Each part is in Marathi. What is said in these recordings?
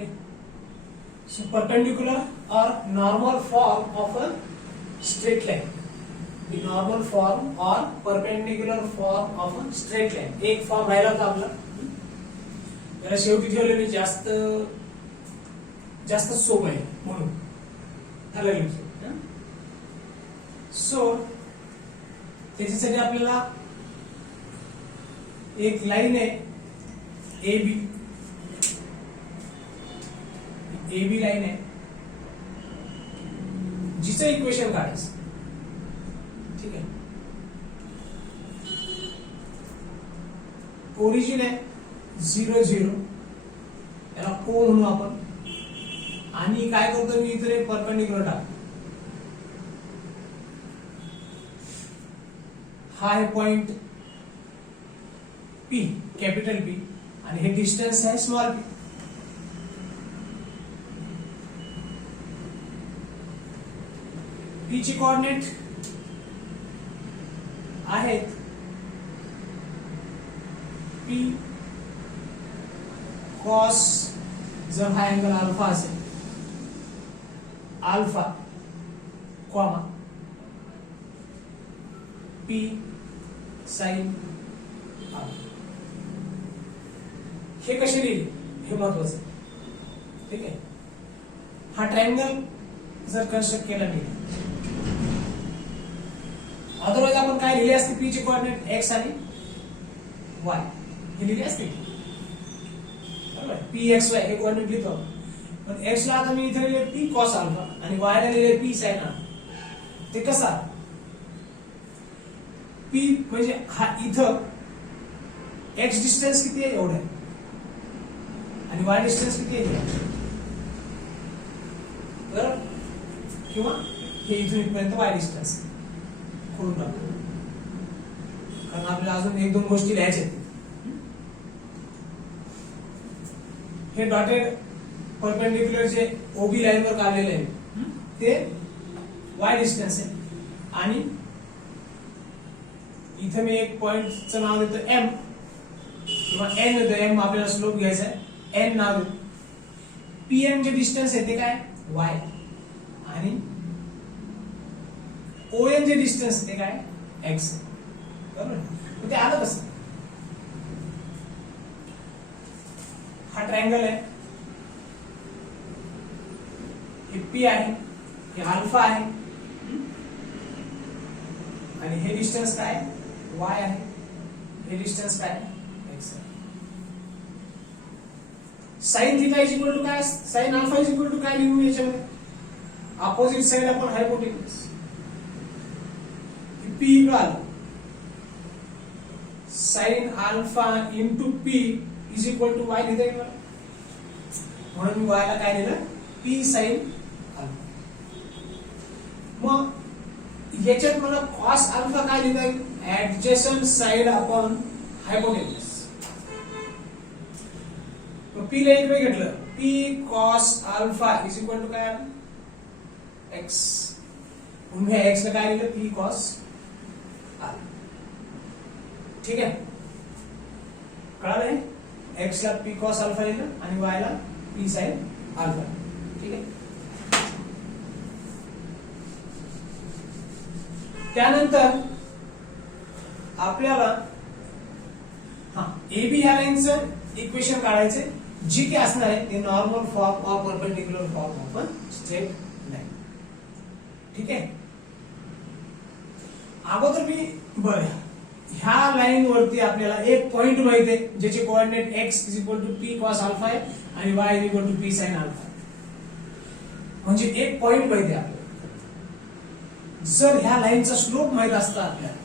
Okay. So perpendicular or normal form of a straight line. The normal form or perpendicular form of a straight line. एक फॉर्म राहिला होता आपला. त्याला शेवटी ठेवलेली जास्त सोपं आहे म्हणून. सो त्याच्यासाठी आपल्याला एक लाईन आहे ए बी लाईन आहे जिचं इक्वेशन काढायचं. ठीक आहे. ओरिजिन आहे 0 0, याला ओ म्हणू आपण. आणि काय करतो मी इथे परपेंडिक्युलर टाक. हा आहे पॉइंट पी, कॅपिटल पी, आणि हे डिस्टन्स आहे स्मॉल पी. पी ची कोऑर्डिनेट आहेत पी कॉस, जर हा अँगल अल्फा असेल, alpha comma P sine alpha. हे कसे लिहिले हे महत्वाचं आहे. ठीक आहे. हा ट्रायंगल जर कन्स्ट्रक्ट केला नाही, अदरवाइज आपण काय लिहिले असते, पी ची कोऑर्डिनेट एक्स आणि वाय हे लिहिले असते. बरोबर. पी एक्स वाय हे कोऑर्डिनेट लिहितो, पण एक्स ला आता मी इथे लिहिले पी कॉस अल्फा आणि वाय ला लिहिले पी साइन अल्फा. ते कसा, पी म्हणजे हा इथं एक्स डिस्टन्स किती आहे एवढं, आणि वाय डिस्टन्स किती आहे बरोबर, किंवा हे इथून इथपर्यंत वाय डिस्टन्स करून टाकतो, कारण आपल्याला अजून एक दोन गोष्टी लिहायच्या आहेत. हे डॉटेड परपेंडिक्युलर जे ओबी लाईन वर काढलेले आहे ते वाय डिस्टन्स आहे, आणि इथे मी एक पॉइंटचं नाव देतो एम किंवा एन देतो. एम आपल्याला स्लोप घ्यायचा आहे, एन नाव देतो. पीएम जे डिस्टन्स आहे ते काय वाय, आणि ओएन जे डिस्टन्स ते काय एक्स. बरोबर. ते आलं कसं, हा ट्रायंगल आहे, हे पी आहे, हे अल्फा आहे, आणि हे डिस्टन्स काय वाय आहे, हे डिस्टन्स काय एक्स आहे. Sine theta is equal to काय, sine alpha is equal to काय लिहू याच्यामध्ये, अपोजिट साइड आपण hypotenuse p equal sine alpha into p is equal to y लिहिता येईल. म्हणून मी वाय ला काय लिहिलं पी साइन अल्फा. मग याच्यात मला कॉस अल्फा काय लिहिता येईल, adjacent side upon hypotenuse. P ला इकडे घेतलं, p cos alpha is equal to काय एक्स. म्हणून हे एक्स ला काय लिहिलं पी कॉस अल्फा. ठीक आहे. कळालं. एक्स ला पी कॉस अल्फा लिहिलं आणि वाय ला पी साइन अल्फा. ठीक आहे. त्यानंतर आपल्याला एबी ह्या लाईनचं इक्वेशन काढायचे, जी की असणार आहे ते normal form of perpendicular form of straight line. ठीक आहे. अगोदर मी बरं ह्या लाईन वरती आपल्याला एक पॉइंट माहिती आहे ज्याचे coordinate x is equal to p cos alpha आहे आणि y is equal to p sine alpha. म्हणजे एक पॉइंट माहिती आहे आपल्याला. जर ह्या लाईनचा स्लोप माहित असता आपल्याला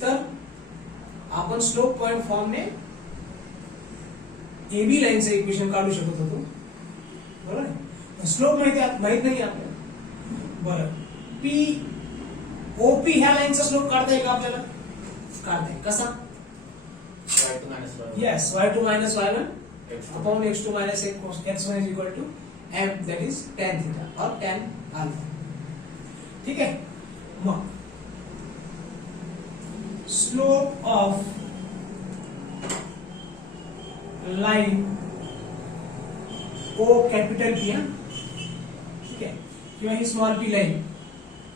तर आपण स्लोप पॉइंट फॉर्मने एबी लाईनचं इक्वेशन काढू शकत होतो. बरोबर. स्लोप माहित नाही आपल्याला. बरं. पी ओपी ह्या लाईनचा स्लोप काढता येईल का आपल्याला, काढता येईल. कसा, yes y2 minus y1 upon x2 minus x1 is equal to m, that is tan theta or tan alpha. ठीक है. मग slope of line O capital P, ठीक आहे, किंवा ही स्मॉल पी लाईन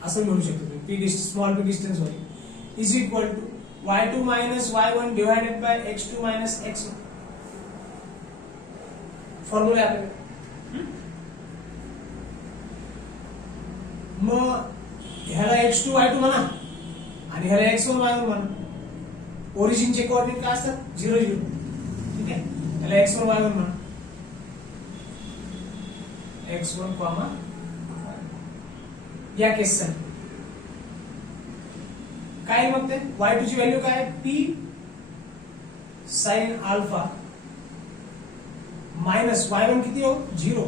असं म्हणू शकतो तुम्ही, पी स्मॉल पी डिस्टन्स मध्ये is equal to y2 minus y1 divided by x2 minus x1. Formula आहे आपल्याकडे. मग ह्याला x2 y2 म्हणा आणि ह्याला x1 y1 म्हणा. ओरिजिनचे कोऑर्डिनेट काय असतात? 0 0, ठीक आहे. ह्याला x1 y1 म्हणा, x1 कॉमा या केससाठी काय मग ते y2 ची व्हॅल्यू काय? p sin alpha minus y1 किती हो? 0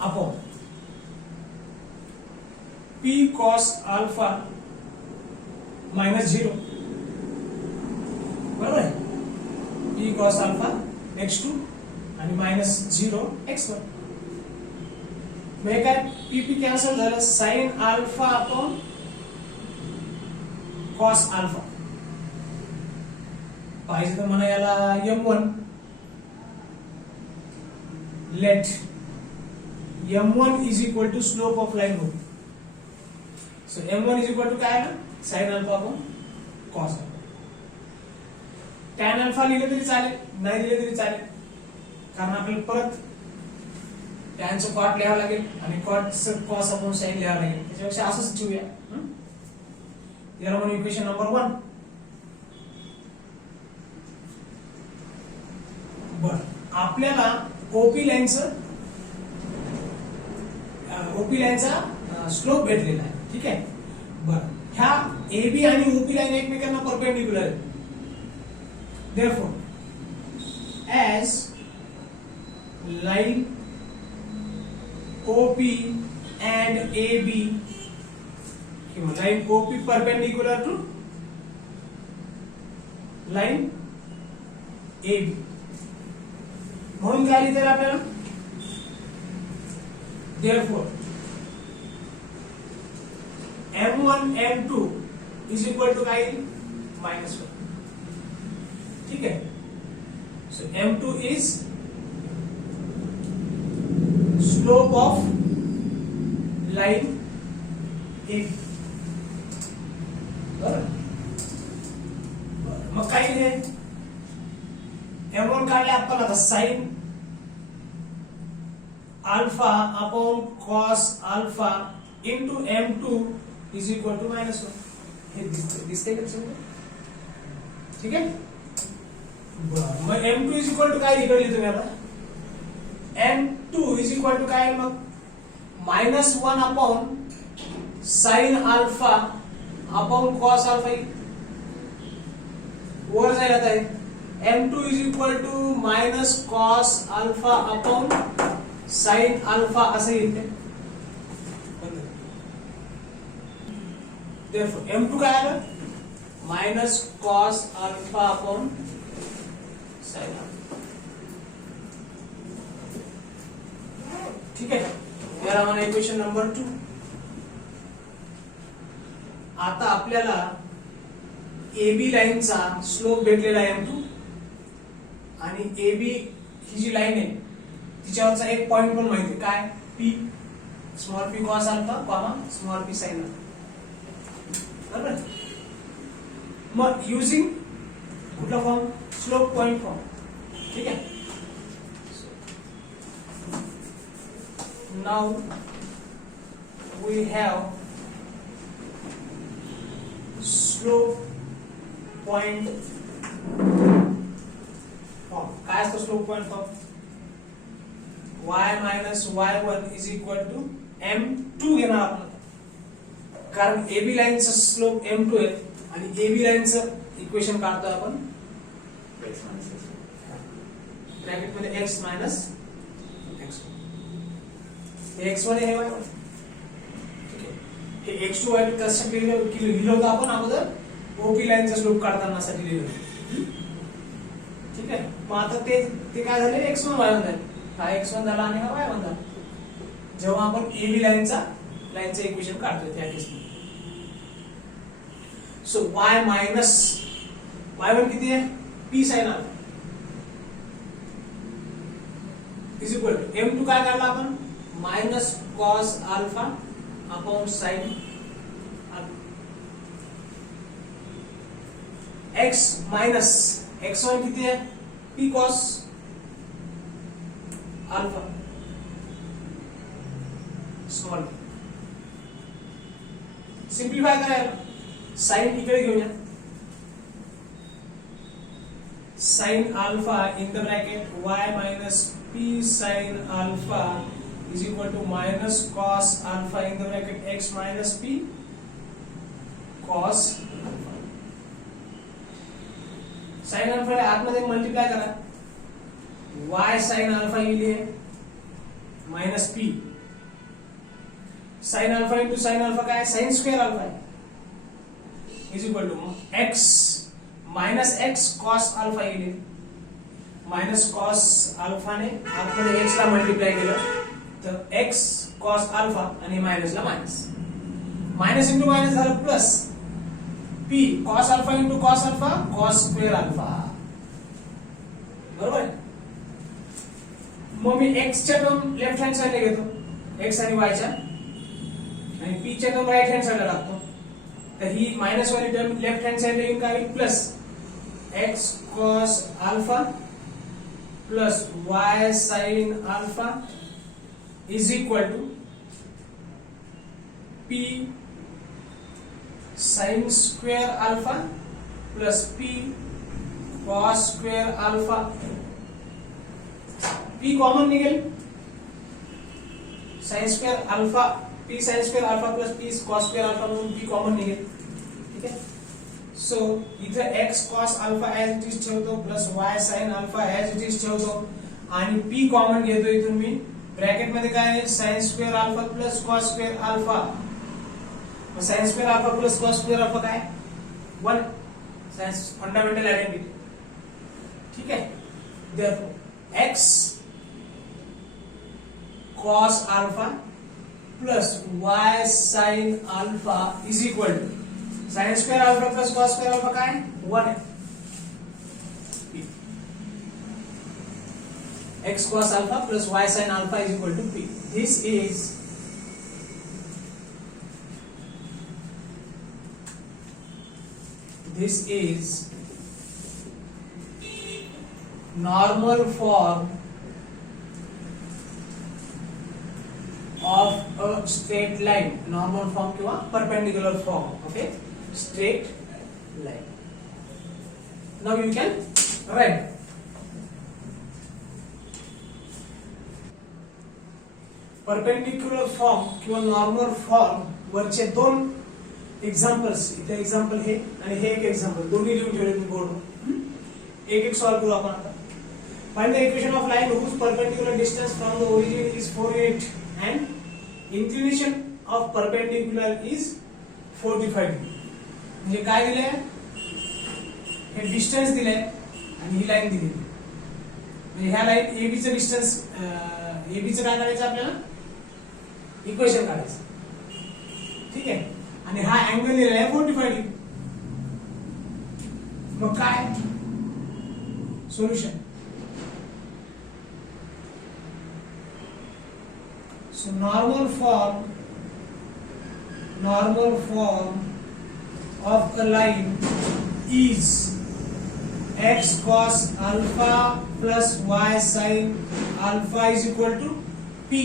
upon p cos alpha minus 0, बरोबर आहे. p cos अल्फा x2 आणि मायनस 0 x1. म्हणजे काय? p कॅन्सल झालं, sin alpha upon cos alpha. पाहिजे तर म्हणा याला m1, let m1 is equal to slope of line होईल. So m1 is equal to काय आहे? sin alpha upon cos alpha. tan alpha लिहिले तरी चालेल, नाही लिहिले तरी चालेल, कारण आपल्याला परत टॅनचं कॉट लिहावं लागेल आणि कॉटचं कॉस अपॉन साइन लिहावं लागेल. त्याच्यापेक्षा असंच ठेवूया. याला म्हणून इक्वेशन नंबर 1. बर, आपल्याला ओपी लाईनचा स्लोप भेटलेला आहे, ठीक आहे. बर, ह्या एबी आणि ओपी लाईन एकमेकांना परपेंडिक्युलर आहे. Therefore as line OP and AB किंवा line OP perpendicular to line AB म्हणून काय लिहिता येईल आपल्याला? Therefore m1 m2 is equal to काय? -1, ठीक आहे. So m2 is slope of line AB. मग काय लिहिले? m1 काढले आपण आता, sine alpha upon cos alpha into m2 is equal to -1. हे दिसतंय का समोर? ठीक आहे. मग m2 इज इक्वल टू काय इकडे लिहितो मी आता? m2 इज इक्वल टू काय? मग -1 upon sine alpha upon cos alpha. वर जाईल आता हे m2 is equal to minus cos alpha upon sine alpha असं येते. Therefore m2 काय आलं? Minus cos alpha upon sine alpha. ठीक आहे. याला म्हणा इक्वेशन नंबर 2. आता आपल्याला AB लाईनचा स्लोप भेटलेला आहे m2 आणि AB ही जी लाईन आहे तिच्यावरचा एक पॉइंट पण माहिती आहे काय? P small p cos alpha comma small p sin alpha. बरोबर. मग युजिंग कुठला फॉर्म? Slope point form. ठीक आहे. Now we have slope point form. काय असतो slope point form? y minus y1 is equal to m2 घेणार आपण, कारण AB लाईनचा स्लोप m2 आहे आणि AB लाईनचं इक्वेशन काढतो आपण ब्रॅकेट मध्ये x मायनस x1. हे x1 आहे, हे y1. ठीक आहे. हे x2 y2 कशासाठी लिहिलं होतं आपण अगोदर? OP लाईनचा स्लोप काढताना साठी लिहिलं होतं. ठीक आहे. मग आता ते काय झाले? x1 y1 झाले. हा x1 झाला आणि हा y1 झाला जेव्हा आपण AB लाईनचं इक्वेशन काढतोय त्या केसमध्ये. सो y मायनस y1 किती आहे? p sin alpha. Is equal to m2 काय काढला आपण minus cos alpha upon sine x minus x1 किती आहे p cos alpha small simplify करायला साइन इकडे घेऊया sine alpha in the bracket y minus p sin alpha is equal to minus cos alpha in the bracket x minus p cos alpha. sin alpha आतमध्ये मल्टिप्लाय करा y sin alpha येईल minus p sin alpha into sin alpha काय sin square alpha is equal to x minus x cos alpha येईल माइनस cos alpha ने आतमध्ये x ला मल्टिप्लाय केलं तर x cos अल्फा आणि मायनस ला मायनस मायनस इंटू मायनस झालं plus p cos alpha into cos alpha cos square alpha बरोबर मग मी x च्या टर्म लेफ्ट हँड साइडला घेतो x आणि y च्या आणि p च्या टर्म राइट हँड साइडला टाकतो तर ही मायनस वाली टर्म लेफ्ट हँड साइडला येऊन काय plus x cos alpha plus y sin alpha is equal to p sin square alpha plus p cos square alpha p common निघेल sin square alpha p sin square alpha plus p cos square alpha म्हणून p कॉमन निघेल ठीक आहे सो इथे x cos alpha as it is ठेवतो plus y sin alpha as it is ठेवतो आणि p कॉमन घेतो इथून मी ब्रॅकेट मध्ये काय आहे sin square alpha plus cos square alpha मग sin square alpha plus cos square alpha काय 1 साइंस फंडामेंटल आयडेंटिटी ठीक है therefore x cos alpha plus y sin alpha is equal to sin square alpha plus cos square alpha काय 1 है x cos alpha plus y sin alpha is equal to p. This is normal form of a straight line. Normal form किंवा perpendicular form of a straight line. Now you can write. Perpendicular form किंवा नॉर्मल फॉर्म वरचे दोन एक्झाम्पल्स इथे एक्झाम्पल हे आणि हे एक एक्झाम्पल दोन्ही लिहून ठेवले तुम्ही बोर्डवर एक एक सॉल्व करू आपण आता find the equation of line whose perpendicular distance from the origin is 4 unit and inclination of perpendicular is 45 degree म्हणजे काय दिले हे डिस्टन्स दिले आणि ही लाइन दिली म्हणजे ह्या लाइन AB चं डिस्टन्स AB चं काय करायचं आपल्याला इक्वेशन काढायचं ठीक आहे आणि हा अँगल दिलेला आहे 45 डिग्री मग काय solution so normal form of a line is x cos alpha plus y sin alpha is equal to p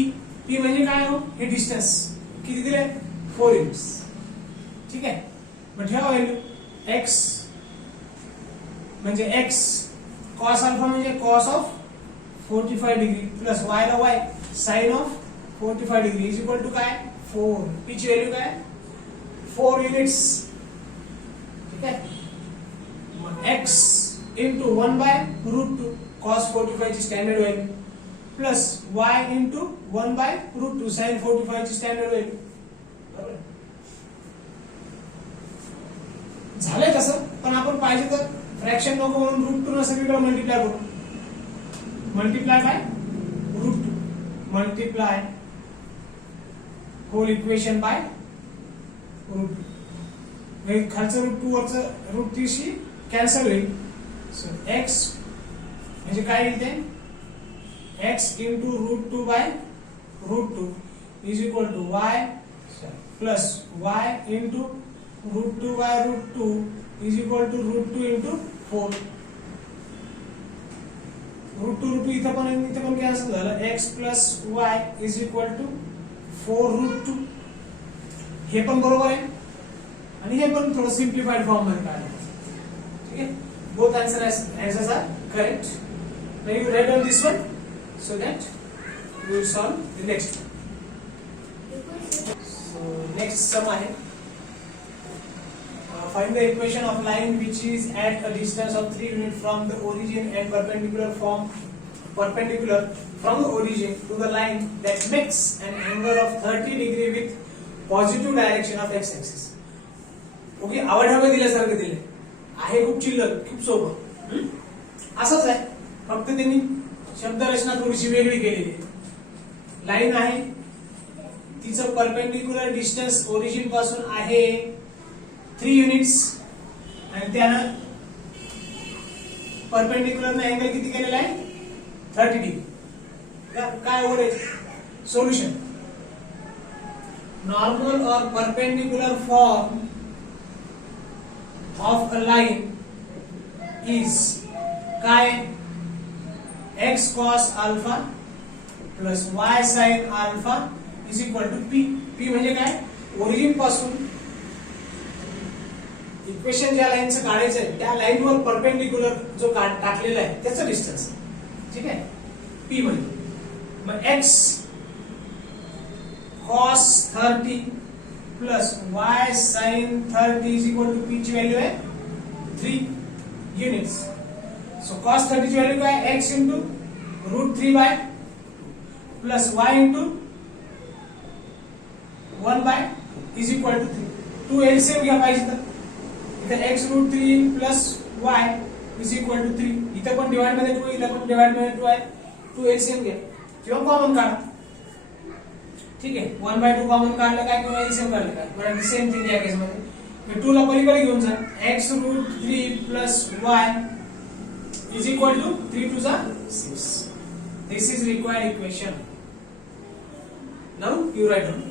म्हणजे काय हो हे डिस्टन्स किती दिले 4 युनिट्स ठीक आहे मग ठेवा व्हॅल्यू x म्हणजे x cos alpha म्हणजे cos of 45 degree plus y ला y sin of 45 degree is equal to काय 4 p ची व्हॅल्यू काय 4 युनिट्स ठीक आहे मग x into 1 by root 2 cos 45 ची standard value plus y into 1 by root 2 sin 45 ची स्टँडर्ड व्हॅल्यू बरोबर झालंय तसं पण आपण पाहिजे तर फ्रॅक्शन नको म्हणून रूट 2 ने सगळीकडे मल्टिप्लाय करू multiply by root 2 multiply whole equation by root 2 म्हणजे खालचं रूट 2 वरचं रूट 3 शी कॅन्सल होईल सो x म्हणजे काय येते x into root 2 by root 2 is equal to y plus y into root 2 by root 2 is equal to root 2 into 4. Root 2 इथं पण कॅन्सल झालं. x plus y is equal to 4 root 2. हे पण बरोबर आहे आणि हे पण थोडं सिम्प्लिफाईड फॉर्म मध्ये काढलं. ठीक आहे. Both answers are correct. Now you write on this one so that we will solve the next. So next sum आहे. Find the equation of line which is at a distance of 3 units from the origin and perpendicular from the origin to the line that makes an angle of 30 degree with positive direction of x axis. Okay, आवडहवे दिल्यासारखे दिले आहे. खूप चिल्लर, खूप सोपं असंच आहे. फक्त त्यांनी शब्दरचना थोडीशी वेगळी केलेली आहे. लाईन आहे, तिचं परपेंडिक्युलर डिस्टन्स ओरिजिन पासून आहे 3 युनिट्स आणि त्यानं परपेंडिक्युलर ने अँगल किती केलेला आहे 30 डिग्री. काय होईल सोल्युशन? नॉर्मल और perpendicular form of a line is काय x cos alpha plus y sin alpha is equal to p. p म्हणजे काय? ओरिजिन पासून इक्वेशन ज्या लाईनचं काढायचं आहे त्या लाईनवर परपेंडिक्युलर जो टाकलेला आहे त्याचा डिस्टन्स. ठीक आहे. p म्हणजे मग x cos 30 plus y sin 30 is equal to p ची व्हॅल्यू आहे 3 युनिट्स. सो cos 30 ची व्हॅल्यू काय? x into root 3 by plus y into 1 by is equal to 3. 2 LCM घ्या पाहिजे तर इथे x root 3 plus y is equal to 3. इथे पण डिवाइड मध्ये 2, इथे पण डिवाइड मध्ये 2 आहे. 2 एलसीएम घ्या किंवा कॉमन काढा. ठीक आहे. 1/2 कॉमन काढलं काय किंवा एलसीएम काढलं काय बरं सेम थिंग या केस मध्ये. 2 ला पलीकडे घेऊन जा. x root 3 plus y is equal to 3 2 6. This is required equation. Now you write down.